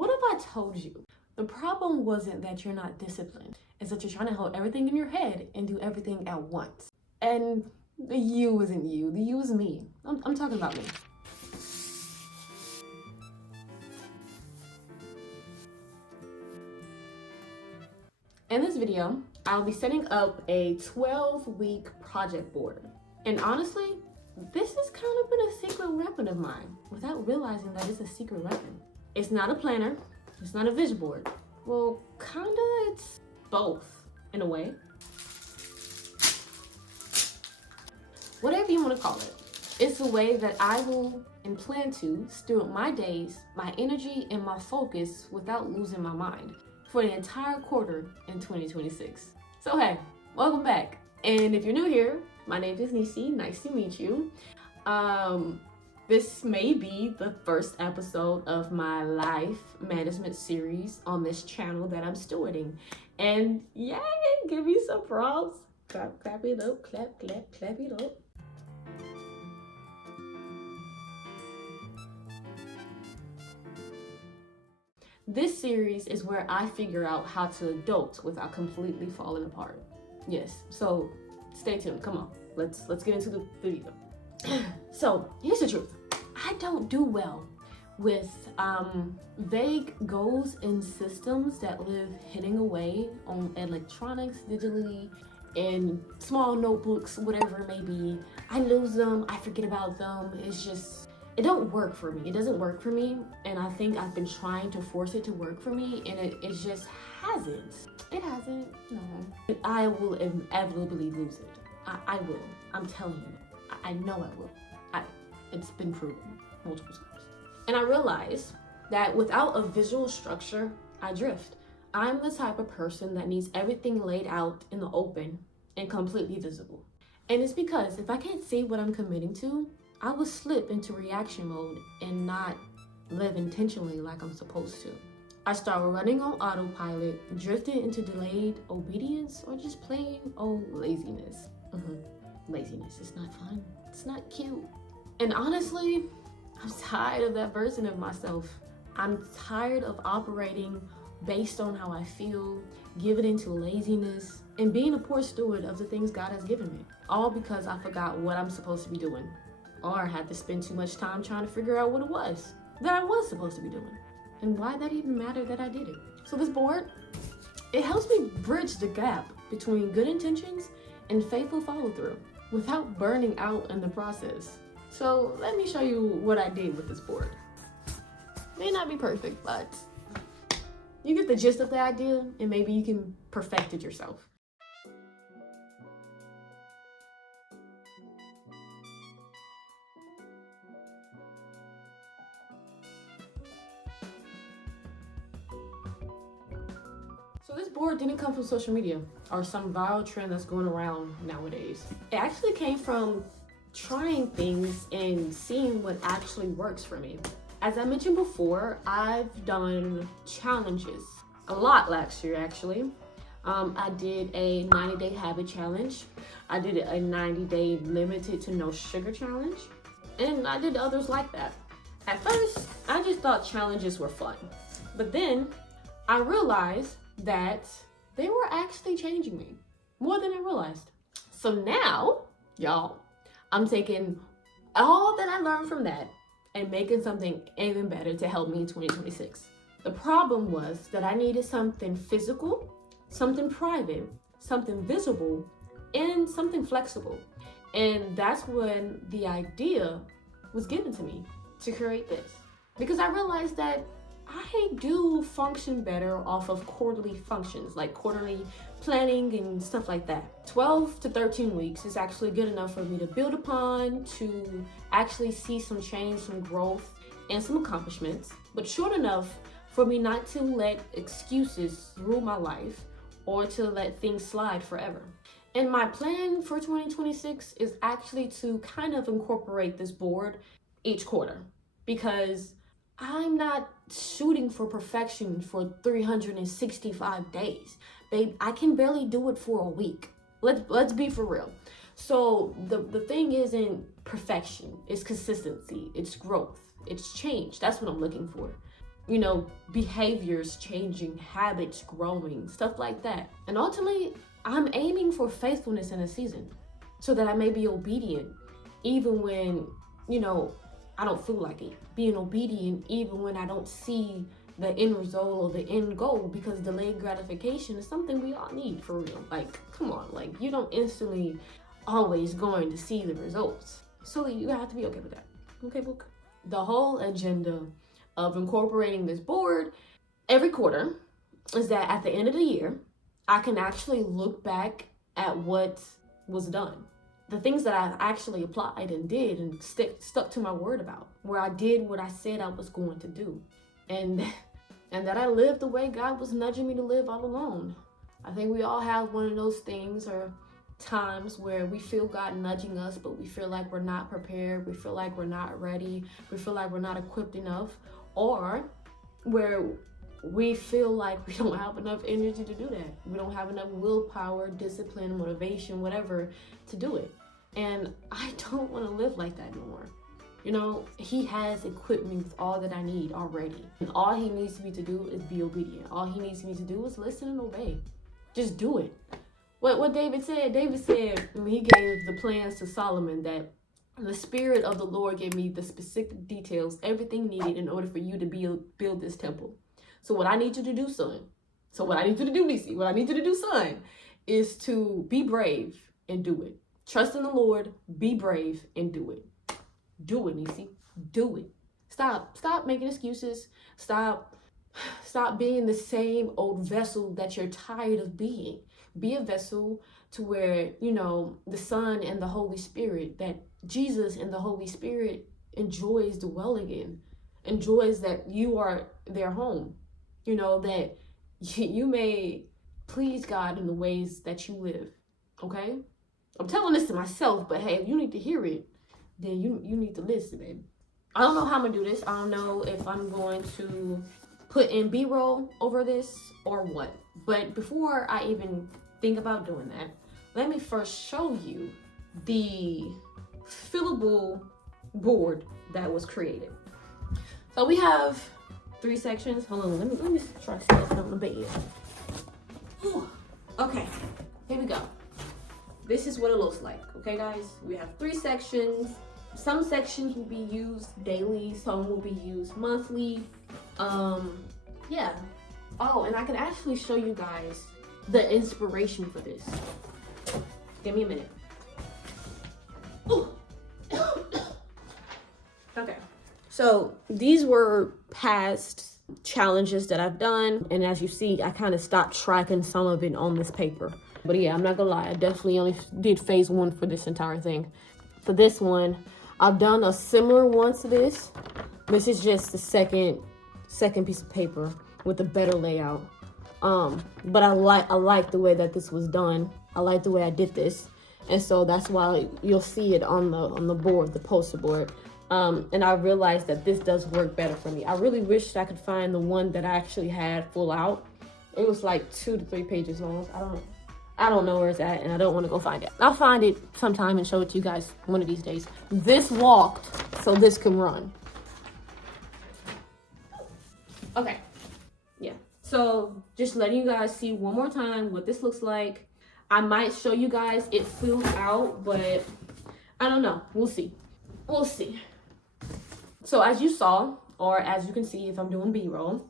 What if I told you the problem wasn't that you're not disciplined, it's that you're trying to hold everything in your head and do everything at once. And the you isn't you, the you is me. I'm talking about me. In this video, I'll be setting up a 12-week project board. And honestly, this has kind of been a secret weapon of mine without realizing that it's a secret weapon. It's not a planner, it's not a vision board. Well, kinda, it's both in a way. Whatever you want to call it. It's a way that I will and plan to steward my days, my energy, and my focus without losing my mind for the entire quarter in 2026. So hey, welcome back. And if you're new here, my name is Nisi. Nice to meet you. This may be the first episode of my life management series on this channel that I'm stewarding. And yay, give me some props. Clap, clap it up, clap, clap, clap it up. This series is where I figure out how to adult without completely falling apart. Yes, so stay tuned. Come on, let's get into the video. So here's the truth. I don't do well with vague goals and systems that live hidden away on electronics, digitally, in small notebooks, whatever it may be. I lose them, I forget about them. It's just, it don't work for me. It doesn't work for me. And I think I've been trying to force it to work for me, and it just hasn't. It hasn't, no. I will inevitably lose it. I will, I'm telling you. I know I will. It's been proven multiple times. And I realized that without a visual structure, I drift. I'm the type of person that needs everything laid out in the open and completely visible. And it's because if I can't see what I'm committing to, I will slip into reaction mode and not live intentionally like I'm supposed to. I start running on autopilot, drifting into delayed obedience, or just plain old laziness. Laziness is not fun. It's not cute. And honestly, I'm tired of that version of myself. I'm tired of operating based on how I feel, giving into laziness, and being a poor steward of the things God has given me. All because I forgot what I'm supposed to be doing, or had to spend too much time trying to figure out what it was that I was supposed to be doing, and why that even mattered that I did it. So this board, it helps me bridge the gap between good intentions and faithful follow-through without burning out in the process. So let me show you what I did with this board. May not be perfect, but you get the gist of the idea, and maybe you can perfect it yourself. So this board didn't come from social media or some viral trend that's going around nowadays. It actually came from trying things and seeing what actually works for me. As I mentioned before, I've done challenges a lot last year, actually. I did a 90-day habit challenge. I did a 90-day limited to no sugar challenge. And I did others like that. At first, I just thought challenges were fun. But then I realized that they were actually changing me more than I realized. So now, y'all, I'm taking all that I learned from that and making something even better to help me in 2026. The problem was that I needed something physical, something private, something visible, and something flexible. And that's when the idea was given to me to create this. Because I realized that I do function better off of quarterly functions, like quarterly planning and stuff like that. 12 to 13 weeks is actually good enough for me to build upon, to actually see some change, some growth, and some accomplishments, but short enough for me not to let excuses rule my life or to let things slide forever. And my plan for 2026 is actually to kind of incorporate this board each quarter, because I'm not shooting for perfection for 365 days. Babe, I can barely do it for a week. Let's be for real. So the thing isn't perfection, it's consistency, it's growth, it's change. That's what I'm looking for. behaviors changing, habits growing, stuff like that. And ultimately, I'm aiming for faithfulness in a season so that I may be obedient even when, I don't feel like it. Being obedient even when I don't see the end result or the end goal, because delayed gratification is something we all need for real. Like, come on, like you don't instantly always going to see the results. So you have to be okay with that. Okay, book? The whole agenda of incorporating this board every quarter is that at the end of the year, I can actually look back at what was done. The things that I actually applied and did and stuck to my word about, where I did what I said I was going to do. And that I lived the way God was nudging me to live all along. I think we all have one of those things or times where we feel God nudging us, but we feel like we're not prepared. We feel like we're not ready. We feel like we're not equipped enough, or where we feel like we don't have enough energy to do that. We don't have enough willpower, discipline, motivation, whatever to do it. And I don't want to live like that anymore. He has equipped me with all that I need already. And all he needs me to do is be obedient. All he needs me to do is listen and obey. Just do it. What David said when he gave the plans to Solomon, that the Spirit of the Lord gave me the specific details, everything needed in order for you to build this temple. So what I need you to do, son, what I need you to do, Nisi, what I need you to do, son, is to be brave and do it. Trust in the Lord, be brave and do it. Do it, Nisi. Do it. Stop making excuses. Stop being the same old vessel that you're tired of being. Be a vessel to where, the Son and the Holy Spirit, that Jesus and the Holy Spirit enjoys dwelling in, enjoys that you are their home. That you may please God in the ways that you live. Okay? I'm telling this to myself, but hey, if you need to hear it, then you need to listen, baby. I don't know how I'm gonna do this. I don't know if I'm going to put in B-roll over this or what. But before I even think about doing that, let me first show you the fillable board that was created. So we have 3 sections. Hold on, let me try to stand on the bed. Whew. Okay, here we go. This is what it looks like. Okay, guys, we have 3 sections. Some sections will be used daily, some will be used monthly. Yeah. Oh, and I can actually show you guys the inspiration for this. Give me a minute. Ooh. Okay. So these were past challenges that I've done, and as you see, I kind of stopped tracking some of it on this paper. But yeah, I'm not gonna lie, I definitely only did phase 1 for this entire thing. For this one, I've done a similar one to this. This is just the second piece of paper with a better layout. But I like the way that this was done. I like the way I did this, and so that's why you'll see it on the board, the poster board. And I realized that this does work better for me. I really wish I could find the one that I actually had full out. It was like 2 to 3 pages long. I don't know where it's at, and I don't want to go find it. I'll find it sometime and show it to you guys one of these days. This walked so this can run. Okay. Yeah. So just letting you guys see one more time what this looks like. I might show you guys it filled out, but I don't know. We'll see. We'll see. So as you saw, or as you can see if I'm doing B-roll,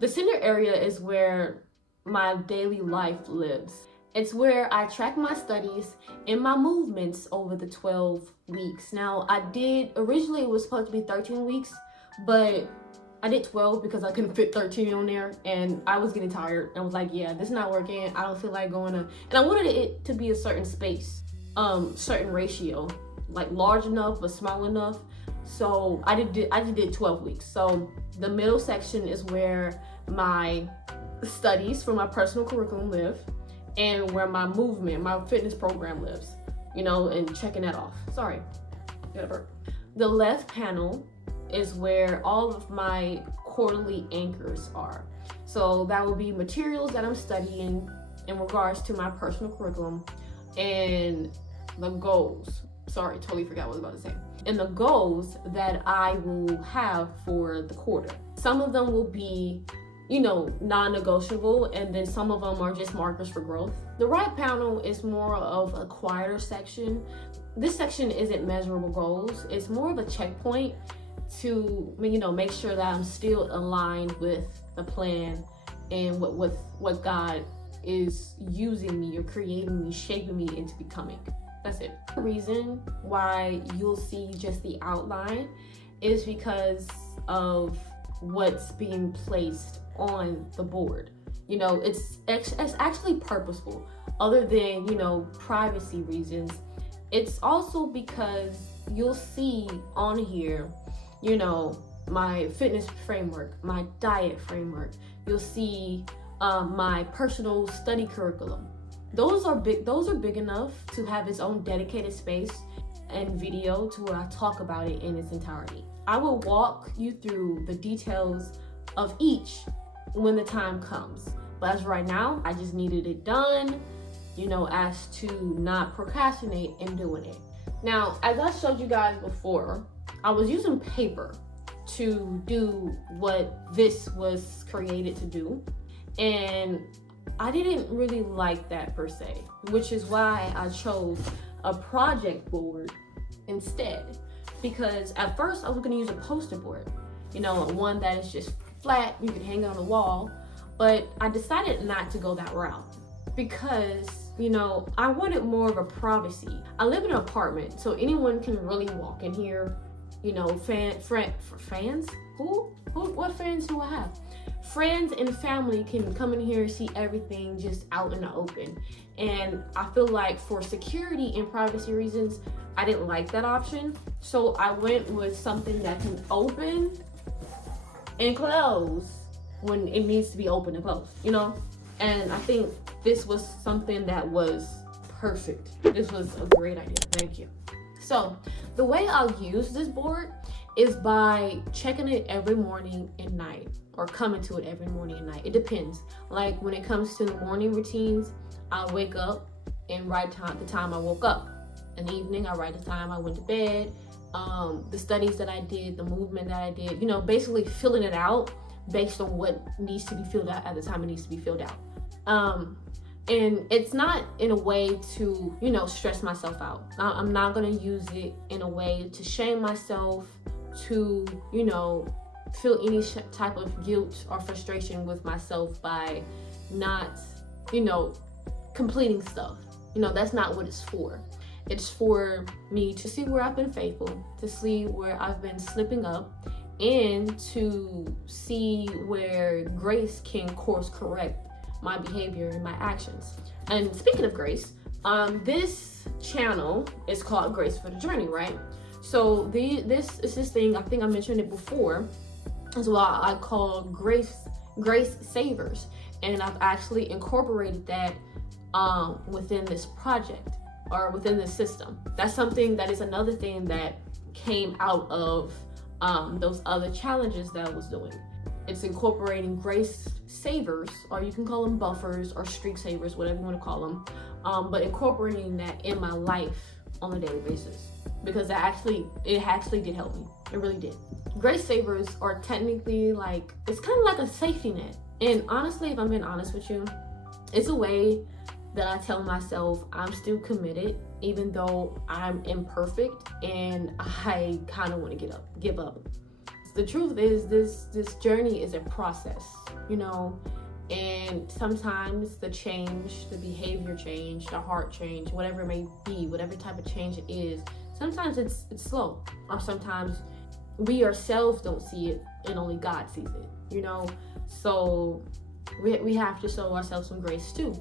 the center area is where my daily life lives. It's where I track my studies and my movements over the 12 weeks. Now, originally it was supposed to be 13 weeks, but I did 12 because I couldn't fit 13 on there, and I was getting tired. I was like, yeah, this is not working. I don't feel like going to, and I wanted it to be a certain space, certain ratio, like large enough but small enough. So I just did 12 weeks. So the middle section is where my studies for my personal curriculum live, and where my movement, my fitness program lives, and checking that off. Sorry, got a burp. The left panel is where all of my quarterly anchors are. So that will be materials that I'm studying in regards to my personal curriculum, and the goals. Sorry, totally forgot what I was about to say. And the goals that I will have for the quarter. some of them will be, non-negotiable, and then some of them are just markers for growth. The right panel is more of a quieter section. This section isn't measurable goals. It's more of a checkpoint to, make sure that I'm still aligned with the plan and what God is using me or creating me, shaping me into becoming. That's it. The reason why you'll see just the outline is because of what's being placed on the board. It's actually purposeful. Other than, privacy reasons, it's also because you'll see on here, my fitness framework, my diet framework. You'll see my personal study curriculum. Those are big enough to have its own dedicated space and video to where I talk about it in its entirety. I will walk you through the details of each when the time comes. But as right now, I just needed it done, as to not procrastinate in doing it. Now, as I showed you guys before, I was using paper to do what this was created to do. And I didn't really like that per se, which is why I chose a project board instead. Because at first I was gonna use a poster board, one that is just flat, you can hang it on the wall. But I decided not to go that route because, I wanted more of a privacy. I live in an apartment, so anyone can really walk in here. Fans? What fans do I have? Friends and family can come in here and see everything just out in the open. And I feel like for security and privacy reasons, I didn't like that option. So I went with something that can open and close when it needs to be open and closed, And I think this was something that was perfect. This was a great idea. Thank you. So the way I'll use this board is by checking it every morning and night, or coming to it every morning and night. It depends. Like when it comes to the morning routines, I'll wake up and write the time I woke up. In the evening, I write the time I went to bed, the studies that I did, the movement that I did, basically filling it out based on what needs to be filled out at the time it needs to be filled out. And it's not in a way to, stress myself out. I'm not gonna use it in a way to shame myself, to, feel any type of guilt or frustration with myself by not, completing stuff. That's not what it's for. It's for me to see where I've been faithful, to see where I've been slipping up, and to see where grace can course correct my behavior and my actions. And speaking of grace, this channel is called Grace for the Journey, right? So this is this thing, I think I mentioned it before, is what I call grace savers. And I've actually incorporated that within this project, or within this system. That's something that is another thing that came out of those other challenges that I was doing. It's incorporating grace savers, or you can call them buffers or streak savers, whatever you want to call them, but incorporating that in my life on a daily basis, because it actually did help me. It really did. Grace savers are technically it's kind of like a safety net. And honestly, if I'm being honest with you, it's a way that I tell myself I'm still committed, even though I'm imperfect and I kind of want to give up. The truth is, this journey is a process, and sometimes the change, the behavior change, the heart change, whatever it may be, whatever type of change it is, sometimes it's slow, or sometimes we ourselves don't see it and only God sees it, So we have to show ourselves some grace too.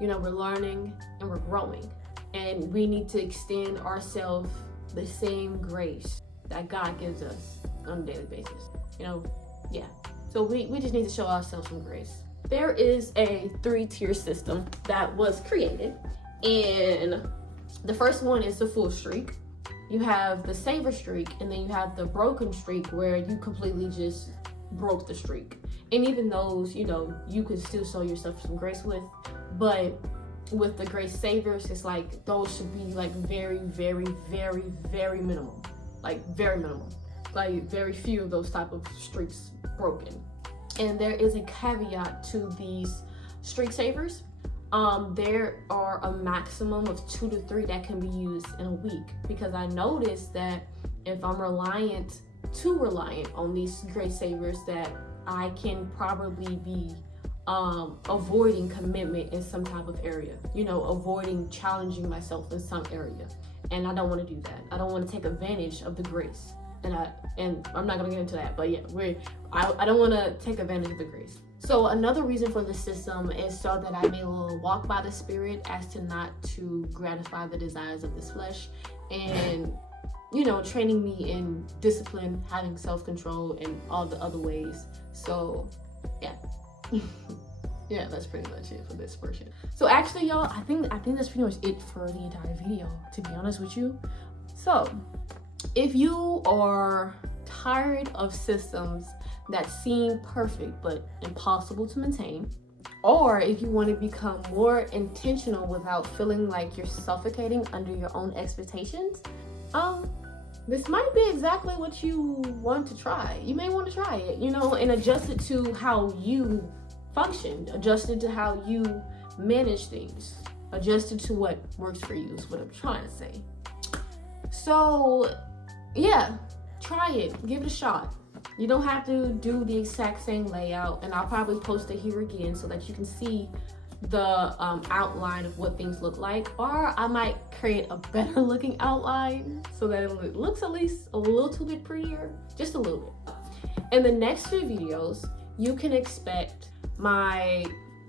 We're learning and we're growing, and we need to extend ourselves the same grace that God gives us on a daily basis. So we just need to show ourselves some grace. There is a 3-tier system that was created, and the first one is the full streak. You have the saver streak, and then you have the broken streak, where you completely just broke the streak. And even those, you can still show yourself some grace with, but with the grace savers, it's those should be very, very, very, very minimal, very minimal. like very few of those type of streaks broken. And there is a caveat to these streak savers. There are a maximum of 2 to 3 that can be used in a week, because I noticed that if I'm too reliant on these grace savers, that I can probably be avoiding commitment in some type of area, avoiding challenging myself in some area. And I don't want to do that. I don't want to take advantage of the grace. And I'm not gonna get into that, but yeah, I don't want to take advantage of the grace. So another reason for this system is so that I may walk by the Spirit, as to not to gratify the desires of this flesh, and training me in discipline, having self-control, and all the other ways. So yeah. Yeah, that's pretty much it for this portion. So actually, y'all, I think that's pretty much it for the entire video, to be honest with you. So if you are tired of systems that seem perfect but impossible to maintain, or if you want to become more intentional without feeling like you're suffocating under your own expectations, this might be exactly what you want to try. You may want to try it, and adjust it to how you function, adjust it to how you manage things, adjust it to what works for you is what I'm trying to say. So yeah, try it, give it a shot. You don't have to do the exact same layout, and I'll probably post it here again so that you can see the outline of what things look like, or I might create a better looking outline so that it looks at least a little bit prettier, just a little bit. In the next few videos, you can expect my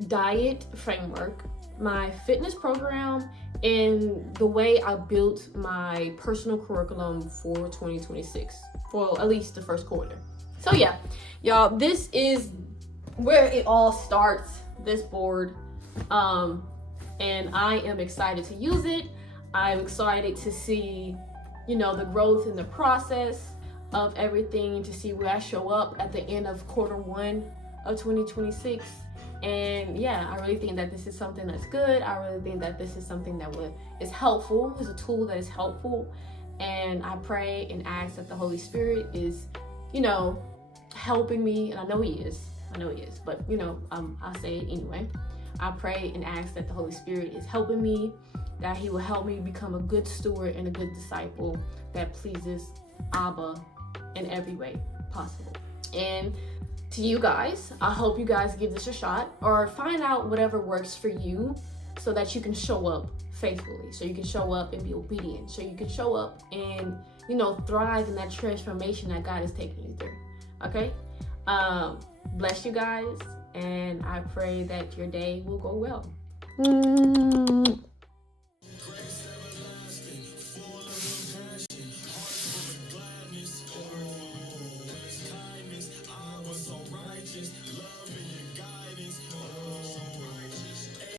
diet framework, my fitness program, and the way I built my personal curriculum for 2026, for at least the first quarter. So yeah, y'all, this is where it all starts, this board. And I am excited to use it. I'm excited to see, the growth in the process of everything, to see where I show up at the end of quarter 1 of 2026. And yeah, I really think that this is something that's good. I really think that this is something that is helpful, is a tool that is helpful. And I pray and ask that the Holy Spirit is, helping me. And I know he is, but I'll say it anyway. I pray and ask that the Holy Spirit is helping me, that he will help me become a good steward and a good disciple that pleases Abba in every way possible. And to you guys, I hope you guys give this a shot, or find out whatever works for you, so that you can show up faithfully, so you can show up and be obedient, so you can show up and thrive in that transformation that God is taking you through. Okay, bless you guys, and I pray that your day will go well.